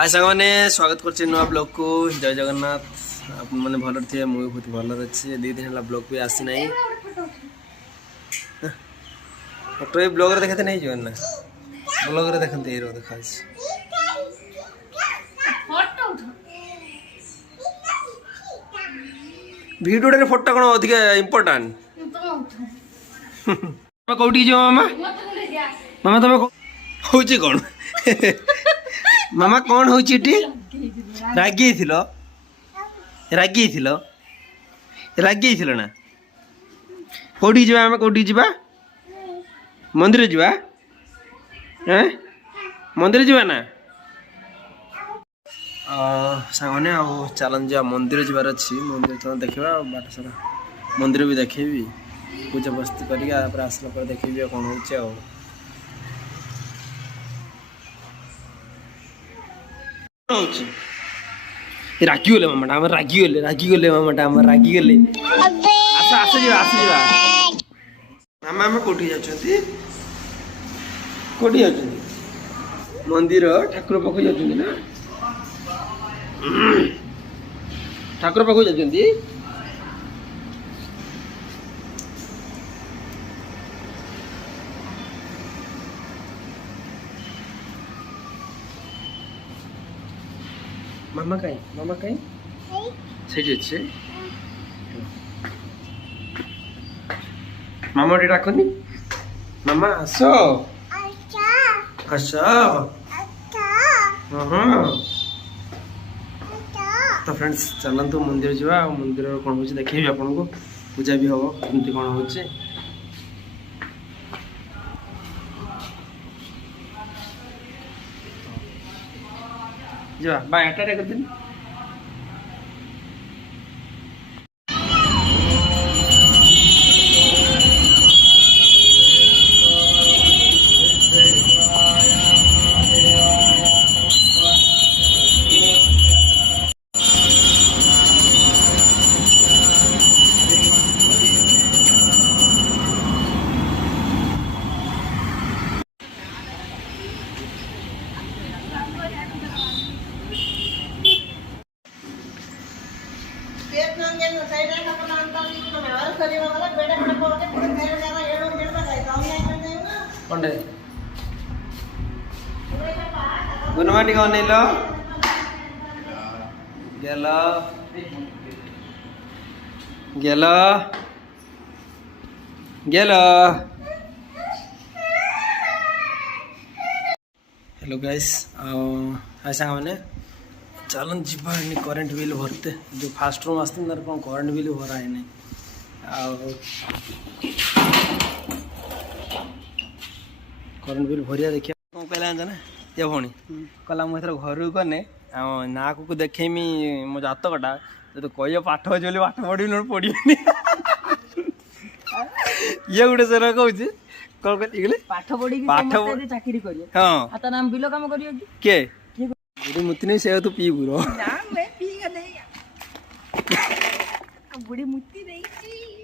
हाय सागने स्वागत कर नुआ ब्लॉग को जय जगन्नाथ आप मैंने भल थे मुझे बहुत भल अच्छे दी दिन है ब्लॉग भी आसी ना फोटो ब्लॉग रे देखते नहीं ना ब्लॉग रे देखते हीरो देखा वीडियो फोटो कौन अधिक इम्पोर्टाट कौटी जो मामा मामा तुम हूँ कौन मामा कौन हूँ रागी रागी रागी ना कौटी जा आम कौटी जा मंदिर जा मंदिर जा ना सामने चलन जा मंदिर जबार अच्छी मंदिर तो देखा बाट सारा मंदिर भी देखेबी पूजा बस्ती करके आसला पर देखेबी कौन हो रागी गले मामाटा आम रागी गले मामाटा आम रागी गले आस आस जा मामा आम कौटी जाती कौटी जा मंदिर ठाकुर पाख जा ना ठाकुर पाख जाती मामा कहीं सही अच्छे मामा टे डाकनी मामा आस आस तो फ्रेंड्स चलतु मंदिर जा मंदिर कौन हो देखी आपन को पूजा भी हम कमी कौन हो जा बाय अटाटे कर दिन गुनमाटी कौन नहीं लो गेलो गेलो गेलो हेलो गाइस ऐसा मैंने चलन जीवा करेंट बिल भरते जो फास्ट रूम आसते कौन करेंट बिल भरा है नहीं करेंट बिल भरिया देखिए कौन कहला ना ये भौणी कहला मुझे घर गने ना को देखेमी मो जातकटा जो कह पाठ अच्छे पाठ पढ़ी पढ़ी ये गोटे सर कहे कौन कहले पाठ पढ़ी चाकरी करिए हां ता नाम बिलो काम करियो के बुढ़ी मुती नहीं से तो पी बुरो ना मैं पी गले बुढ़ी मुती नहीं